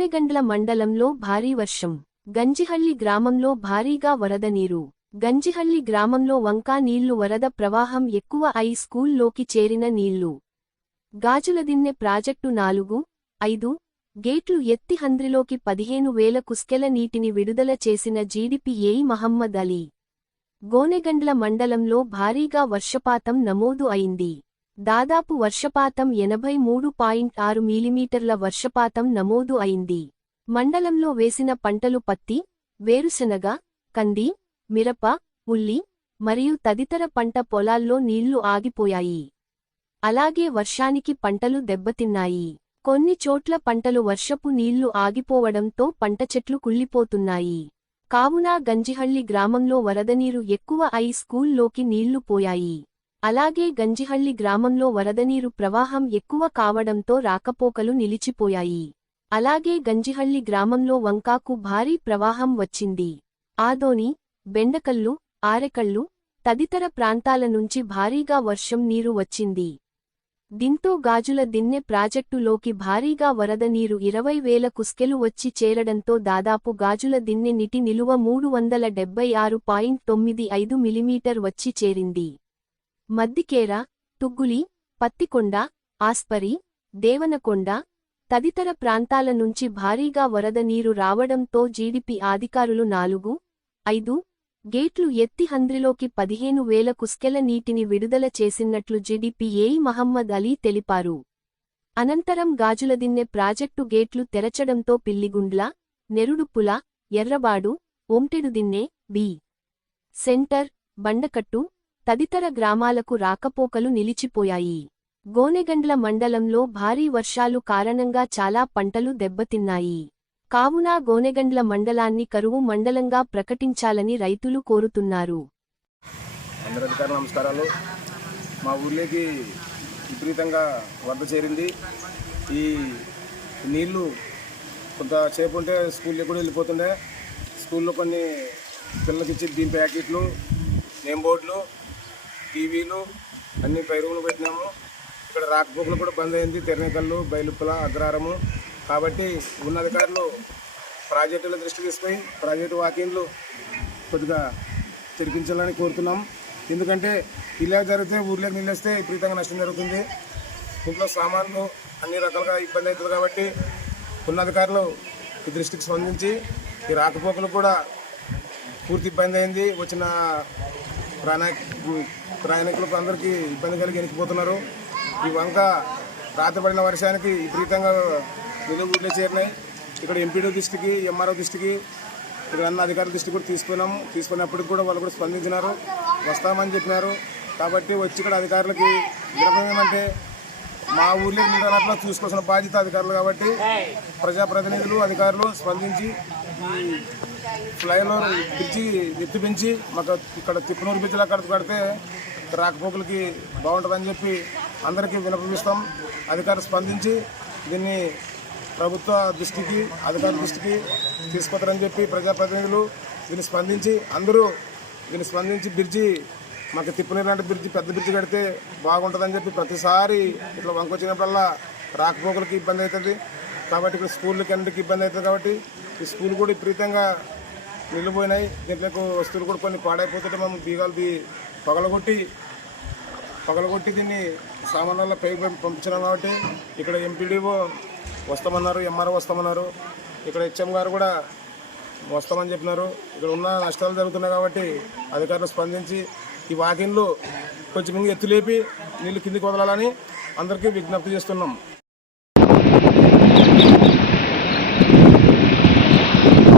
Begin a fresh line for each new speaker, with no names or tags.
గోనెగండ్ల మండలంలో భారీ వర్షం. గంజిహళ్ళి గ్రామంలో భారీగా వరద నీరు. గంజిహళ్ళి గ్రామంలో వంకా నీళ్ళు వరద ప్రవాహం ఎక్కువ అయి స్కూల్లోకి చేరిన నీళ్ళు. గాజులదిన్నె ప్రాజెక్టు నాలుగు ఐదు గేట్లు ఎత్తి హంద్రిలోకి పదిహేను వేల కుస్కెల నీటిని విడుదల చేసిన జీడిపిఏ మహమ్మద్ అలీ. గోనెగండ్ల మండలంలో భారీగా వర్షపాతం నమోదు అయింది. దాదాపు వర్షపాతం ఎనభై మూడు పాయింట్ ఆరు మిలీమీటర్ల వర్షపాతం నమోదు అయింది. మండలంలో వేసిన పంటలు పత్తి వేరుశెనగ కంది మిరప ఉల్లి మరియు తదితర పంట పొలాల్లో నీళ్ళు ఆగిపోయాయి. అలాగే వర్షానికి పంటలు దెబ్బతిన్నాయి. కొన్ని చోట్ల పంటలు వర్షపు నీళ్ళు ఆగిపోవడంతో పంట చెట్లు కుళ్ళిపోతున్నాయి. కావున గంజిహళ్ళి గ్రామంలో వరదనీరు ఎక్కువ అయి స్కూల్లోకి నీళ్ళు పోయాయి. అలాగే గంజిహళ్ళి గ్రామంలో వరదనీరు ప్రవాహం ఎక్కువ కావడంతో రాకపోకలు నిలిచిపోయాయి. అలాగే గంజిహళ్ళి గ్రామంలో వంకాకు భారీ ప్రవాహం వచ్చింది. ఆదోని బెండకల్లు ఆరెకళ్ళు తదితర ప్రాంతాల నుంచి భారీగా వర్షం నీరు వచ్చింది. దీంతో గాజుల దిన్నె ప్రాజెక్టులోకి భారీగా వరద నీరు ఇరవై వేల కుస్కెలు వచ్చి చేరడంతో దాదాపు గాజుల దిన్నె నిటి నిలువ మూడు వందల డెబ్బై ఆరు పాయింట్ తొమ్మిది ఐదు మిలిమీటర్ వచ్చి చేరింది. మద్దికేర తుగ్గులి పత్తికొండ ఆస్పరి దేవనకొండ తదితర ప్రాంతాల నుంచి భారీగా వరద నీరు రావడంతో జీడిపి అధికారులు నాలుగు ఐదు గేట్లు ఎత్తి హంద్రిలోకి పదిహేను వేల కుస్కెల నీటిని విడుదల చేసినట్లు జీడిపిఏ మహమ్మద్ అలీ తెలిపారు. అనంతరం గాజులదిన్నె ప్రాజెక్టు గేట్లు తెరచడంతో పిల్లిగుండ్ల నెరుడుపుల ఎర్రబాడు ఒంటెడుదిన్నె బి. సెంటర్ బండకట్టు తదితర గ్రామాలకు రాకపోకలు నిలిచిపోయాయి. గోనెగండ్ల మండలంలో భారీ వర్షాలు కారణంగా చాలా పంటలు దెబ్బతిన్నాయి. కావున గోనెగండ్ల మండలాన్ని కరువు మండలంగా ప్రకటించాలని రైతులు కోరుతున్నారు.
అందరి నమస్కారాలు. మా ఊర్లోకి విపరీతంగా వరద చేరింది. ఈ నీళ్ళు కొంతసేపు ఉంటే స్కూల్లో కూడా వెళ్ళిపోతుండే. స్కూల్లో కొన్ని పిల్లలకి ఇచ్చి దీని ప్యాకెట్లు నేమ్ బోర్డులు టీవీలు అన్ని పైరుగులు పెట్టినాము. ఇక్కడ రాకపోకలు కూడా బంద్ అయింది. తెరనేకల్లు బయలుప్పల అగ్రహారము కాబట్టి ఉన్న అధికారులు ప్రాజెక్టుల దృష్టి తీసుకుని ప్రాజెక్టు వాకింగ్లు కొద్దిగా తెరిపించాలని కోరుతున్నాం. ఎందుకంటే ఇలా జరిగితే ఊర్లోకి నీళ్ళు విపరీతంగా నష్టం జరుగుతుంది. ఇంట్లో సామాన్లు అన్ని రకాలుగా ఇబ్బంది అవుతుంది కాబట్టి ఉన్నధికారులు ఈ దృష్టికి స్పందించి ఈ రాకపోకలు కూడా పూర్తి ఇబ్బంది అయింది. వచ్చిన ప్రయాణ ప్రయాణికులకు అందరికీ ఇబ్బంది కలిగి వెనక్కిపోతున్నారు ఈ వంక రాత్రి పడిన వర్షానికి విపరీతంగా నిలువ ఊర్లో చేరినాయి. ఇక్కడ ఎంపీడీ దృష్టికి ఎంఆర్ఓ దృష్టికి ఇక్కడ అన్న అధికారుల దృష్టి కూడా తీసుకున్నాము. తీసుకున్నప్పటికి కూడా వాళ్ళు కూడా స్పందించినారు. వస్తామని చెప్పినారు. కాబట్టి వచ్చి ఇక్కడ అధికారులకి ఏమంటే మా ఊర్లో నిలబడట్లో చూసుకోవాల్సిన బాధ్యత అధికారులు కాబట్టి ప్రజాప్రతినిధులు అధికారులు స్పందించి ఈ ఫ్లైఓవర్ బ్రిడ్జి ఎత్తి పెంచి మాకు ఇక్కడ తిప్పనూరు బ్రిడ్జిలో అక్కడ కడితే రాకపోకలకి బాగుంటుందని చెప్పి అందరికీ వినపమిస్తాం అధికారులు స్పందించి దీన్ని ప్రభుత్వ దృష్టికి అధికారుల దృష్టికి తీసుకొస్తారని చెప్పి ప్రజాప్రతినిధులు దీన్ని స్పందించి అందరూ దీన్ని స్పందించి బ్రిడ్జి మాకు తిప్పనీరు లాంటి బ్రిడ్జి పెద్ద బ్రిడ్జి కడితే బాగుంటుందని చెప్పి ప్రతిసారి ఇట్లా వంకొచ్చినప్పుడల్లా రాకపోకలకి ఇబ్బంది అవుతుంది. కాబట్టి ఇక్కడ స్కూళ్ళకి అన్నిటికీ ఇబ్బంది అవుతుంది కాబట్టి ఈ స్కూల్ కూడా విపరీతంగా నిలిపోయినాయి. దీంట్లో వస్తువులు కూడా కొన్ని పాడైపోతుంటే మేము బీగాలు పగలగొట్టి పగలగొట్టి దీన్ని సామాన్ల పై పంపించినాం కాబట్టి ఇక్కడ ఎంపీడీఓ వస్తామన్నారు ఎంఆర్ఓ వస్తామన్నారు. ఇక్కడ హెచ్ఎం గారు కూడా వస్తామని చెప్పినారు. ఇక్కడ ఉన్న నష్టాలు జరుగుతున్నాయి కాబట్టి అధికారులు స్పందించి ఈ వాకిన్లు కొంచెం ఎత్తులేపి నీళ్ళు కిందికి వదలాలని అందరికీ విజ్ఞప్తి చేస్తున్నాం. Thank you.